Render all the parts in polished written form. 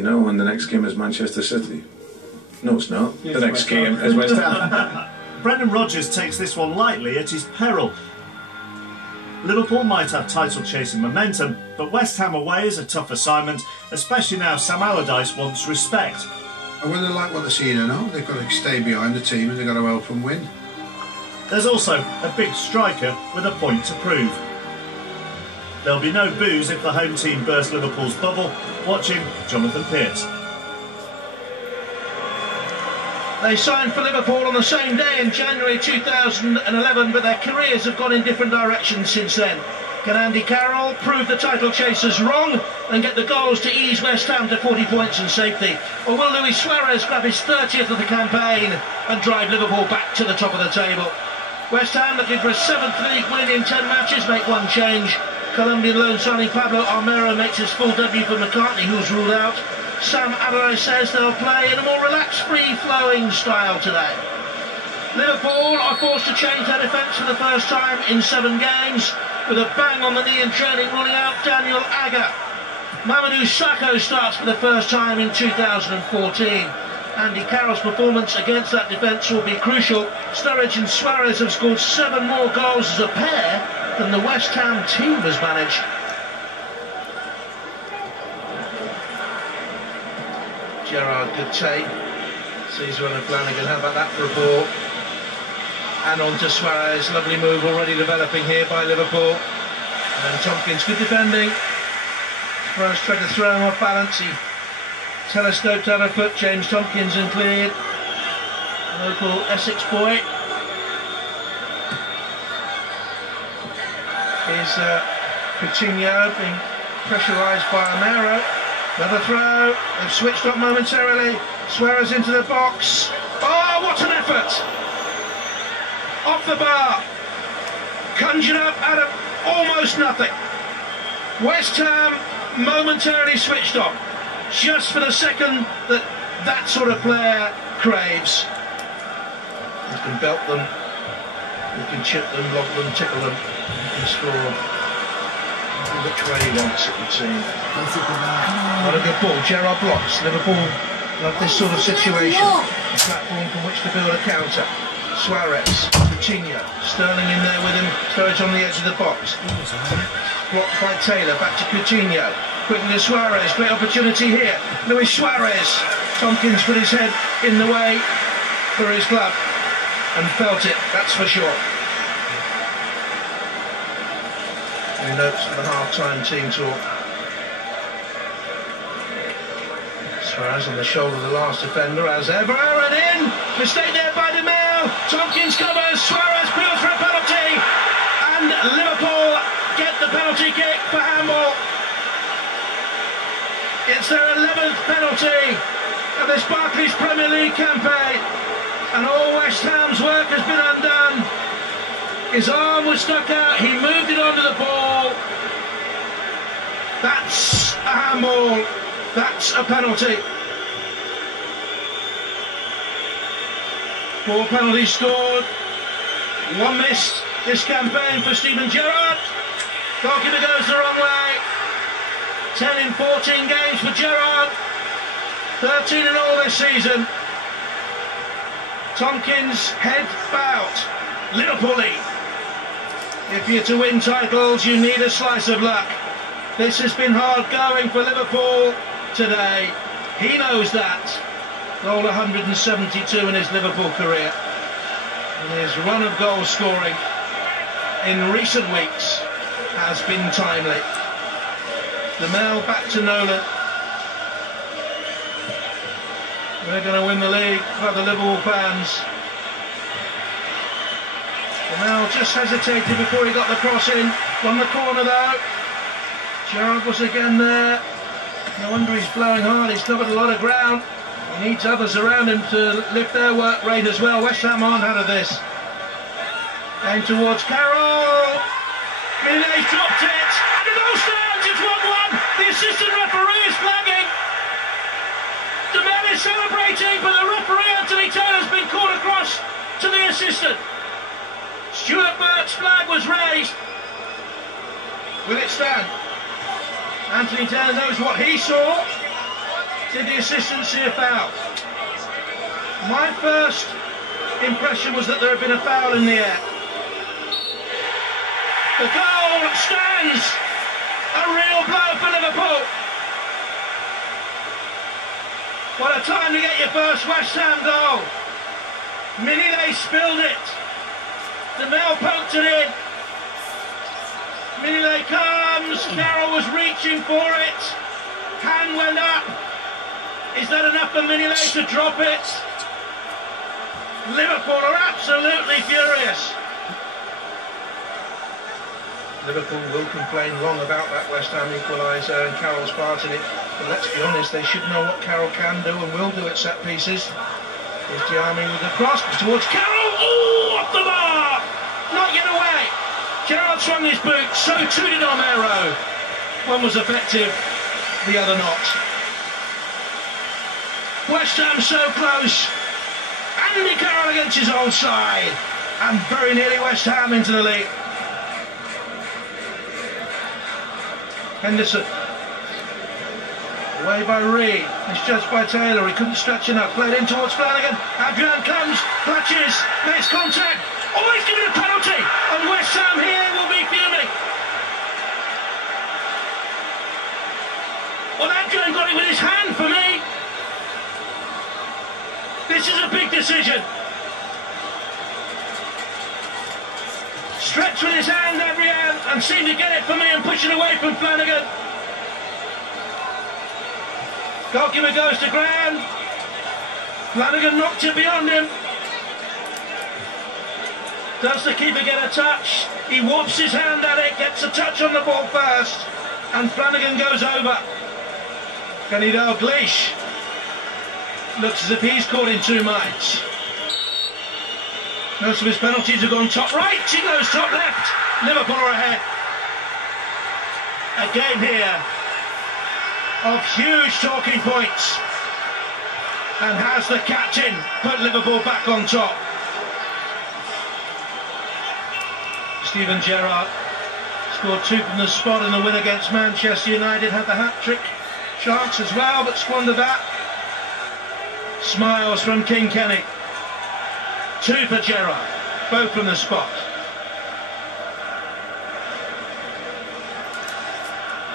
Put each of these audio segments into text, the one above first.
you know, and the next game is Manchester City. No, it's not. Yes, the next game is West Ham. Brendan Rodgers takes this one lightly at his peril. Liverpool might have title chasing momentum, but West Ham away is a tough assignment, especially now Sam Allardyce wants respect. And when they like what they're seeing now, they've got to stay behind the team and they've got to help them win. There's also a big striker with a point to prove. There'll be no boos if the home team burst Liverpool's bubble. Watching Jonathan Pearce. They signed for Liverpool on the same day in January 2011, but their careers have gone in different directions since then. Can Andy Carroll prove the title chasers wrong and get the goals to ease West Ham to 40 points in safety? Or will Luis Suarez grab his 30th of the campaign and drive Liverpool back to the top of the table? West Ham looking for a 7th league win in 10 matches, make one change. Colombian loan signing Pablo Armero makes his full debut for McCartney, who's ruled out. Sam Allardyce says they'll play in a more relaxed, free-flowing style today. Liverpool are forced to change their defence for the first time in 7 games, with a bang on the knee in training ruling out Daniel Agger. Mamadou Sakho starts for the first time in 2014. Andy Carroll's performance against that defence will be crucial. Sturridge and Suarez have scored 7 more goals as a pair than the West Ham team has managed. Gerrard could take. Sees Ronald Flanagan. How about that for a ball? And on to Suarez. Lovely move already developing here by Liverpool. And Tompkins, good defending. Suarez tried to throw him off balance. He telescoped out of foot. James Tompkins and cleared. Local Essex boy. Is Coutinho being pressurised by Armero. Another throw. They've switched up momentarily. Suarez into the box. Oh, what an effort! Off the bar. Conjured up out of almost nothing. West Ham momentarily switched off. Just for the second that that sort of player craves. You can belt them. You can chip them, lob them, tickle them. You can score which way he wants, it would seem. What a good ball. Gerrard blocks. Liverpool love this sort of situation. A platform from which to build a counter. Suarez, Coutinho, Sterling in there with him. Sturridge on the edge of the box. Blocked by Taylor. Back to Coutinho. Quickly to Suarez. Great opportunity here. Luis Suarez. Tompkins put his head in the way for his club and felt it, that's for sure. Any notes for the half-time team talk? Suarez on the shoulder of the last defender as ever, and in! Mistake there by De Mel. Tompkins covers, Suarez appeals for a penalty, and Liverpool get the penalty kick for handball. It's their 11th penalty of this Barclays Premier League campaign, and all West Ham's work has been undone. His arm was stuck out, he moved it onto the ball. That's a handball, that's a penalty. 4 penalties scored, 1 missed this campaign for Steven Gerrard. Goalkeeper goes the wrong way. 10 in 14 games for Gerrard, 13 in all this season. Tompkins head bowed. Liverpool lead. If you're to win titles, you need a slice of luck. This has been hard going for Liverpool today. He knows that. Goal 172 in his Liverpool career. And his run of goal scoring in recent weeks has been timely. De Mel back to Nolan. We're going to win the league for the Liverpool fans. De Mel just hesitated before he got the cross in. From the corner though. Gerrard was again there. No wonder he's blowing hard. He's covered a lot of ground. He needs others around him to lift their work rate as well. West Ham aren't out of this. Aim towards Carroll. Mine's dropped it. And the goal stands. It's 1-1. The assistant referee is flagging. De Mel is celebrating, but the referee, Anthony Taylor, has been called across to the assistant. Stuart Burt's flag was raised. Will it stand? Anthony Taylor knows what he saw. Did the assistant see a foul? My first impression was that there had been a foul in the air. The goal stands! A real blow for Liverpool. What a time to get your first West Ham goal. Mignolet spilled it. DeMel poked it in. Mignolet comes. Carroll was reaching for it. Hand went up. Is that enough for Mignolet to drop it? Liverpool are absolutely furious. Liverpool will complain long about that West Ham equaliser and Carroll's part in it, but let's be honest, they should know what Carroll can do and will do at set pieces. Here's Diami with the cross towards Carroll. Oh, off the bar! Not yet away. Gerrard swung his boot, so too did Romero. One was effective, the other not. West Ham so close. Andy Carroll against his own side, and very nearly West Ham into the lead. Henderson, away by Reed, misjudged by Taylor, he couldn't stretch enough, played in towards Flanagan, Adrian comes, clutches, makes contact, oh he's given a penalty, and West Ham here will be fuming. Well, Adrian got it with his hand for me. This is a big decision. Stretch with his hand, Adrian, and seemed to get it for me and push it away from Flanagan. Goalkeeper goes to ground. Flanagan knocked it beyond him. Does the keeper get a touch? He warps his hand at it, gets a touch on the ball first, and Flanagan goes over. Kenny Dalglish looks as if he's caught in two minds. Most of his penalties have gone top right, he goes top left. Liverpool are ahead. A game here of huge talking points. And has the captain put Liverpool back on top? Steven Gerrard scored two from the spot in the win against Manchester United, had the hat-trick chance as well, but squandered that. Smiles from King Kenny. Two for Gerrard, both from the spot.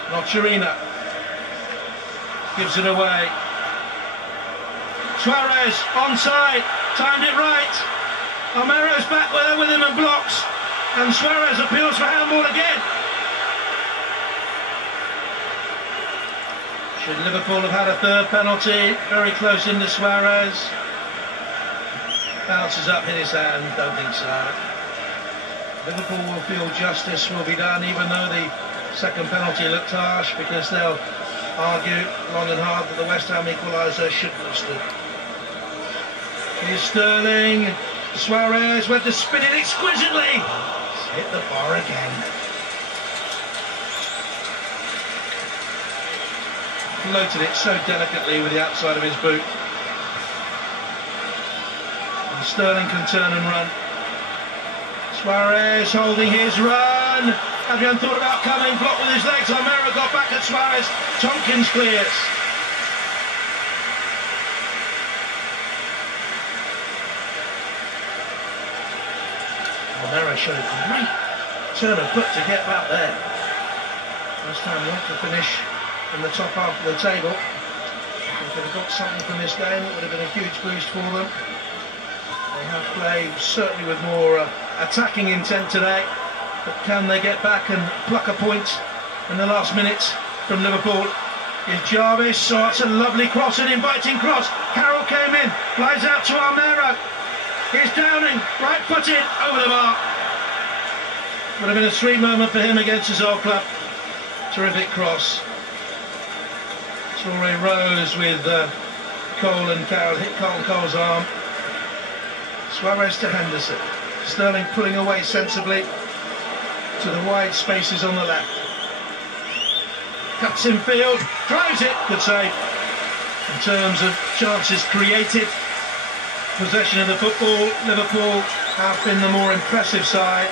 Nocerina gives it away. Suarez onside, timed it right. Romero's back there with him and blocks, and Suarez appeals for handball again. Should Liverpool have had a third penalty? Very close into Suarez. Bounces up, hit his hand, don't think so. Liverpool will feel justice will be done, even though the second penalty looked harsh, because they'll argue long and hard that the West Ham equaliser shouldn't have stood. Here's Sterling. Suarez went to spin it exquisitely. Hit the bar again. Floated it so delicately with the outside of his boot. Sterling can turn and run. Suarez holding his run. Adrian thought about coming, blocked with his legs. Romero got back at Suarez. Tompkins clears. Romero showed a great turn of foot to get back there. West Ham want to finish in the top half of the table. If they'd have got something from this game, it would have been a huge boost for them. They have played certainly with more attacking intent today, but can they get back and pluck a point in the last minutes from Liverpool? Is Jarvis, so it's a lovely cross, an inviting cross. Carroll came in, flies out to Romero. Here's Downing, right-footed, over the bar. Would have been a sweet moment for him against his old club. Terrific cross. Torre Rose with Cole and Carroll, hit Cole and Cole's arm. Suarez to Henderson. Sterling pulling away sensibly to the wide spaces on the left. Cuts in field, drives it, good save. In terms of chances created, possession of the football, Liverpool have been the more impressive side.